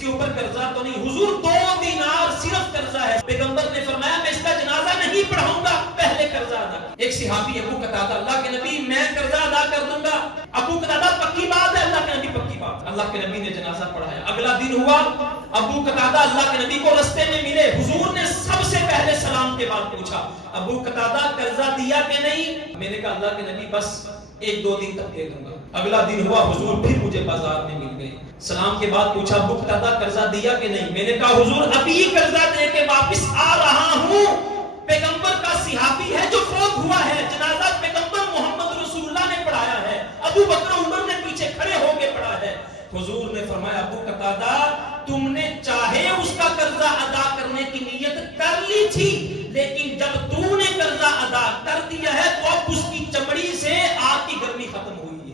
کے اوپر قرضہ تو نہیں. حضور 2 دینار صرف قرضہ ہے. پیغمبر نے فرمایا میں اس کا جنازہ نہیں پڑھاؤں گا, پہلے قرضہ ادا. ایک صحابی ابو قتادہ, اللہ کے نبی میں قرضہ ادا کر دوں گا. ابو قتادہ پکی بات ہے, اللہ کے نبی پکی بات. اللہ کے نبی نے جنازہ پڑھایا. اگلا دن ہوا, ابو قتادہ اللہ کے نبی کو رستے میں ملے. حضور نے سب سے پہلے سلام کے بعد پوچھا ابو قتادہ قرضہ دیا کہ نہیں؟ میں نے کہا اللہ کے نبی بس 1-2 دن تک دے دوں گا. اگلا دن ہوا, حضور پھر مجھے بازار میں مل گئے. سلام کے بعد پوچھا ابو قتادہ قرضہ دیا کہ نہیں؟ میں نے کہا حضور ابھی قرضہ دے کے واپس آ رہا ہوں. پیغمبر کا صحابی ہے جو فوت ہوا ہے, جنازہ پیغمبر محمد رسول اللہ نے پڑھایا ہے, ابو بکر عمر نے پیچھے کھڑے ہو کے پڑھا ہے. حضور نے فرمایا ابو قتادہ تم نے چاہے اس کا قرضہ ادا کرنے کی نیت کر لی تھی, لیکن جب تو نے قرضہ ادا کر دیا ہے تو اب اس کی